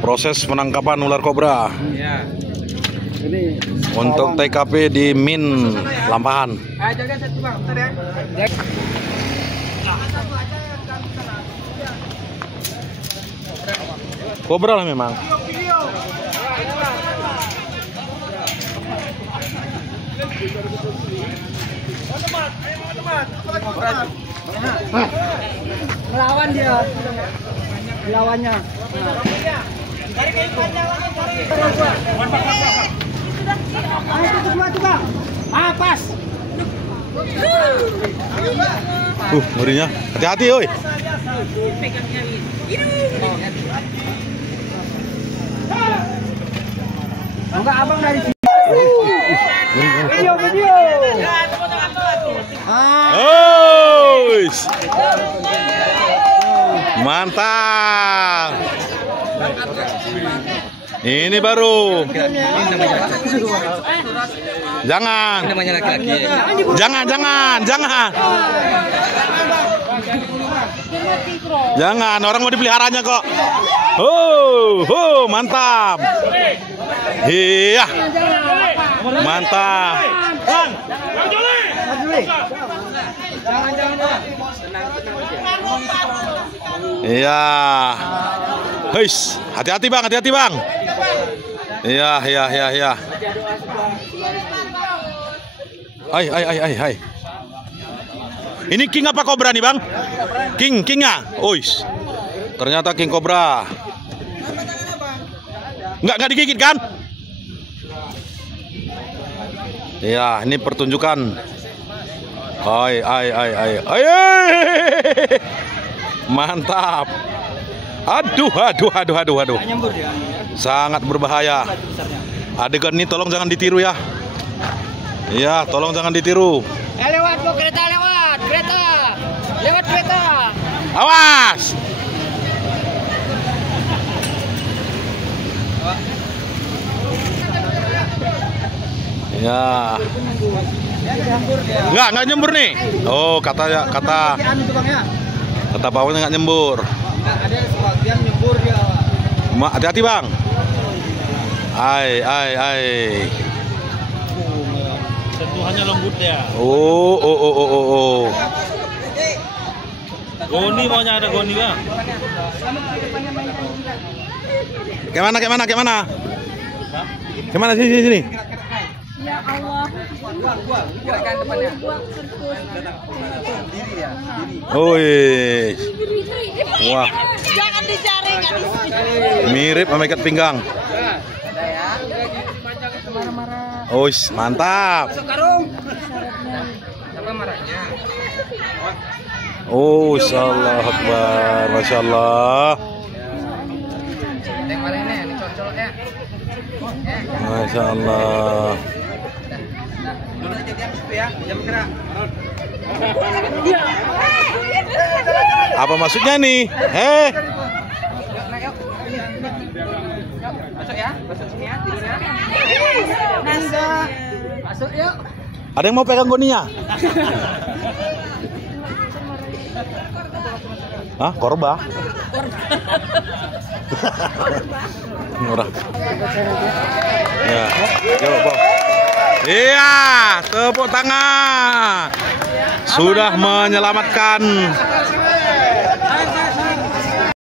Proses penangkapan ular kobra. Ya. Untuk TKP di Min Lampahan. Jaga satu bang, bentar ya. Kobra lah memang. Melawan dia. Melawannya. Pas. Ngerinya. Hati-hati, oi. Enggak abang dari sini. Video. Mantap. Ini baru. Jangan. Namanya laki-laki. Jangan. Jangan, orang mau dipeliharanya kok. Mantap. Iya. Mantap. Iya. Heis, hati-hati bang. Iya. Hai. Ini king apa kobra nih bang? King ya? Ois. Ternyata king kobra. Nggak digigit kan? Iya, ini pertunjukan. Hai. Mantap. Aduh. Sangat berbahaya. Adegan ini tolong jangan ditiru ya. Iya, tolong jangan ditiru. Lewat kereta. Lewat kereta. Awas. Ya. Nggak nyembur nih. Oh, kata Pak Wan nggak nyembur. Ada sebagian nyembur dia. Hati-hati bang. Ai. Sentuhannya lembut ya. Oh. Goni maunya ada goni bang. Kemana sini? Ya Allah. Gerakan depannya. Wah. Jangan dicari, nggak di sini. Mirip sama ikat pinggang. Mantap. Apa marahnya? Allah Akbar, Masya Allah. Yang mana ini cocoknya? Masya Allah. Dulu aja diam situ ya, jam gerak. Apa maksudnya nih? Masuk ya, masuk sini ya, tidurnya. Masuk yuk. Ada yang mau pegang goninya? Hah? Korba? Murah. Ya, coba. Iya, tepuk tangan. Sudah menyelamatkan